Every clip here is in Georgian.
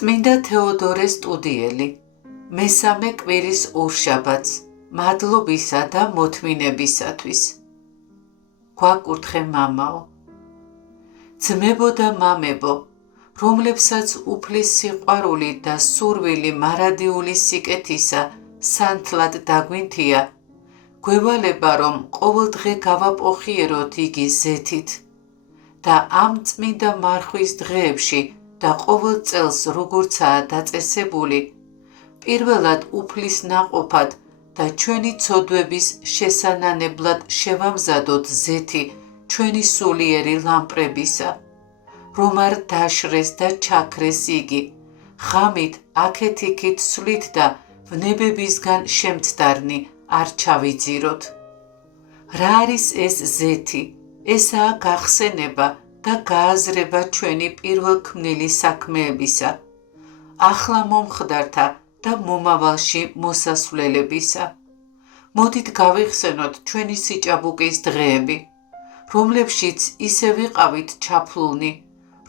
წმინდა თეოდორე სტუდიელი, მესამე კვირის ორშაბათს, მადლობისა და მოთმინებისათვის. გვაკურთხე მამაო, ძმებო და მამებო, რომლებსაც უფლის სიყვარული და სურვილი მარადიული სიკეთისა სანთლად დაგვინთია, გვევალება, რომ ყოველდღე გავაპოხიეროთ იგი ზეთით და ამ წმინდა მარხვის დღეებში და ყოველ წელს როგორცაა დაწესებული, პირველად უფლის ნაყოფად და ჩვენი ცოდვების შესანანებლად შევამზადოთ ზეთი ჩვენი სულიერი ლამპრებისა, რომ არ დაშრეს და ჩაქრეს იგი, ღამით აქეთ-იქით სვლით და ვნებებისგან შემცდარნი არ ჩავიძიროთ. რა არის ეს ზეთი? ესაა გახსენება და გააზრება ჩვენი პირველქმნილი საქმეებისა, ახლა მომხდართა და მომავალში მოსასვლელებისა. მოდით გავიხსენოთ ჩვენი სიჭაბუკის დღეები, რომლებშიც ისე ვიყავით ჩაფლულნი,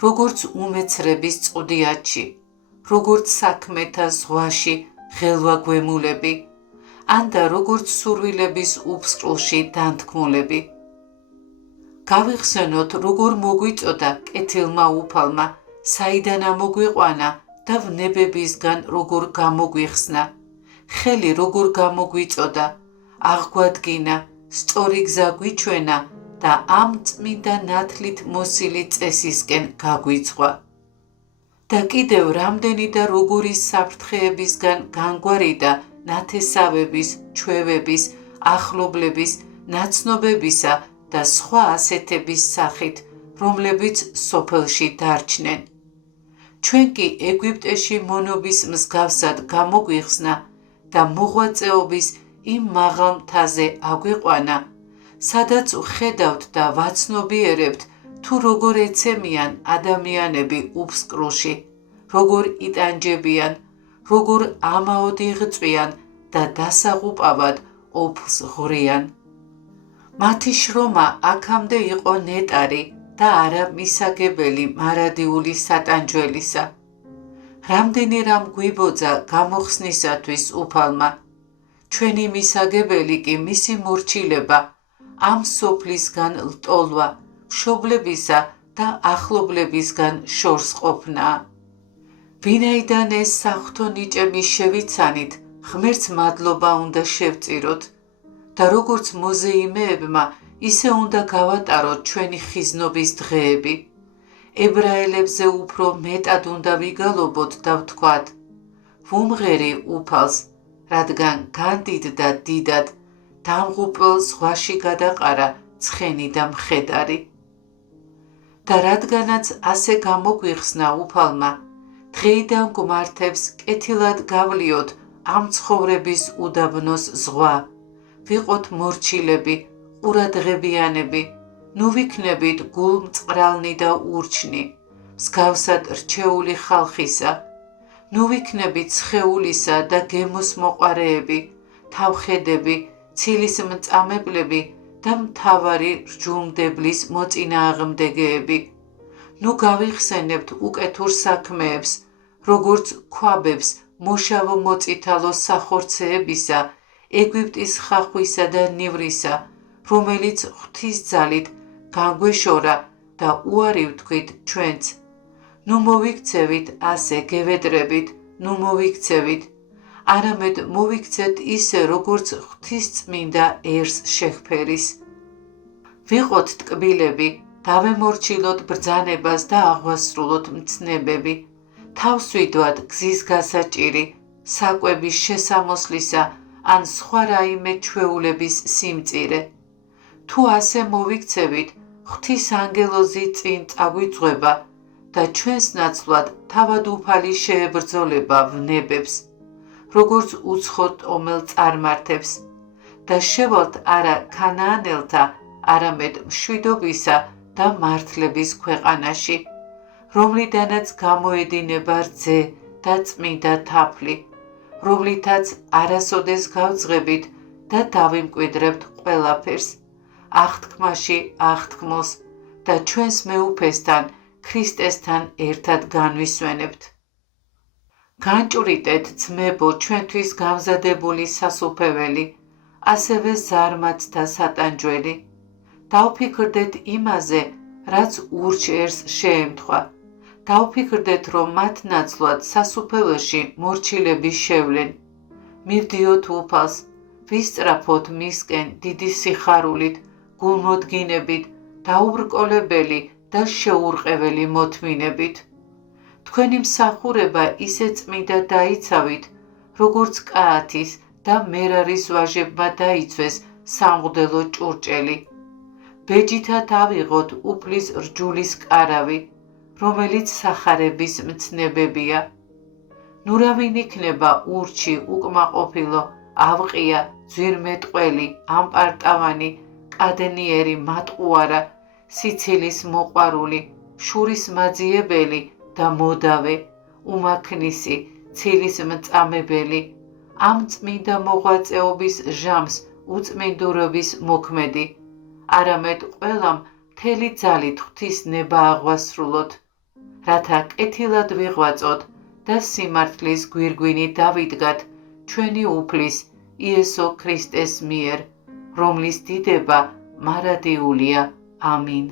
როგორც უმეცრების წყვდიათში, როგორც საქმეთა ზღვაში ღელვაგვემულები, ან და როგორც სურვილების უფსკრულში დანთქმულები. გავიხსენოთ, როგორ მოგვიწოდა კეთილმა უფალმა, საიდან ამოგვიყვანა და ვნებებისგან როგორ გამოგვიხსნა, ხელი როგორ გამოგვიწოდა, აღგვადგინა, სწორი გზა გვიჩვენა და ამ წმინდა ნათლით მოსილი წესისკენ გაგვიძღვა. და კიდევ რამდენი და როგორი საფრთხეებისგან განგვარიდა ნათესავების, ჩვევების, ახლობლების, ნაცნობებისა და სხვა ასეთების სახით, რომლებიც სოფელში დარჩნენ. ჩვენ კი ეგვიპტეში მონობის მსგავსად გამოგვიხსნა და მოღვაწეობის იმ მაღალ მთაზე აგვიყვანა, სადაც ვხედავთ და ვაცნობიერებთ, თუ როგორ ეცემიან ადამიანები უფსკრულში, როგორ იტანჯებიან, როგორ ამაოდ იღწვიან და დასაღუპავად ოფლს ღვრიან. მათი შრომა აქამდე იყო ნეტარი და არა მისაგებელი მარადიული სატანჯველისა. რამდენი რამ გვიბოძა გამოხსნისათვის უფალმა, ჩვენი მისაგებელი კი მისი მორჩილება, ამ სოფლისგან ლტოლვა, მშობლებისა და ახლობლებისგან შორს ყოფნაა. ვინაიდან ეს საღვთო ნიჭები შევიცანით, ღმერთს მადლობა უნდა შევწიროთ და როგორც მოზეიმეებმა, ისე უნდა გავატაროთ ჩვენი ხიზნობის დღეები. ებრაელებზე უფრო მეტად უნდა ვიგალობოთ და ვთქვათ, ვუმღერი უფალს, რადგან განდიდდა დიდად, დამღუპველ ზღვაში გადაყარა ცხენი და მხედარი. და რადგანაც ასე გამოგვიხსნა უფალმა, დღეიდან გვმართებს კეთილად გავლიოთ ამ ცხოვრების უდაბნოს ზღვა, ვიყოთ მორჩილები, ყურადღებიანები, ნუ ვიქნებით გულმწყრალნი და ურჩნი, მსგავსად რჩეული ხალხისა, ნუ ვიქნებით სხეულისა და გემოს მოყვარეები, თავხედები, ცილის მწამებლები და მთავარი რჯულმდებლის მოწინააღმდეგეები. ნუ გავიხსენებთ უკეთურ საქმეებს, როგორც ქვაბებს მოშავო მოწითალო სახორცეებისა, ეგვიპტის ხახვისა და ნივრისა, რომელიც ღვთისძალით განგვეშორა და უარი ვთქვით ჩვენც. ნუ მოვიქცევით ასე გევედრებით, ნუ მოვიქცევით, არამედ მოვიქცეთ ისე, როგორც ღვთისწმინდა ერს შეჰფერის. ვიყოთ ტკბილები, დავემორჩილოთ ბრძანებას და აღვასრულოთ მცნებები, თავს ვიდვათ გზის გასაჭირი, საკვების შესამოსლისა ან სხვა რაიმე ჩვეულების სიმწირე. თუ ასე მოვიქცევით, ღვთის ანგელოზი წინ წაგვიწყვება და ჩვენს ნაცვლად თავად უფალი შეებრძოლება ვნებებს, როგორც უცხო ტომელ წარმართებს და შევალთ არა ქანაანელთა, არამედ მშვიდობისა და მართლების ქვეყანაში, რომლიდანაც გამოედინება რძე და წმინდა თაფლი, რომლითაც არასოდეს გავძღებით და დავიმკვიდრებთ ყველაფერს, აღთქმაში აღთქმოს და ჩვენს მეუფესთან, ქრისტესთან ერთად განვისვენებთ. განჭვრიტეთ ძმებო ჩვენთვის გამზადებული სასუფეველი, ასევე ზარმაცთა სატანჯველი. დავფიქრდეთ იმაზე, რაც ურჩერს შეემთხვა. დავფიქრდეთ, რომ მათ ნაცვლად სასუფეველში მორჩილები შევლენ. მივდიოთ უფალს, ვისწრაფოთ მისკენ დიდი სიხარულით, გულმოდგინებით, დაუბრკოლებელი და შეურყეველი მოთმინებით. თქვენი მსახურება ისე წმინდა დაიცავით, როგორც კაათის და მერარის ვაჟებმა დაიცვეს სამღვდელო ჭურჭელი. ბეჯითად ავიღოთ უფლის რჯულის კარავი, რომელიც სახარების მცნებებია. ნუ რავინ იქნება ურჩი, უკმაყოფილო, ავყია, ძვირმეტყველი, ამპარტავანი, კადნიერი, მატყუარა, სიცილის მოყვარული, შურის მაძიებელი და მოდავე, უმაქნისი, ცილის მწამებელი, ამ წმინდა მოღვაწეობის ჟამს უწმინდურობის მოქმედი, არამედ ყველამ მთელი ძალით ღვთის ნება აღვასრულოთ, რათა კეთილად ვიღვაწოთ და სიმართლის გვირგვინი დავიდგათ ჩვენი უფლის იესო ქრისტეს მიერ, რომლის დიდება მარადიულია. ამინ.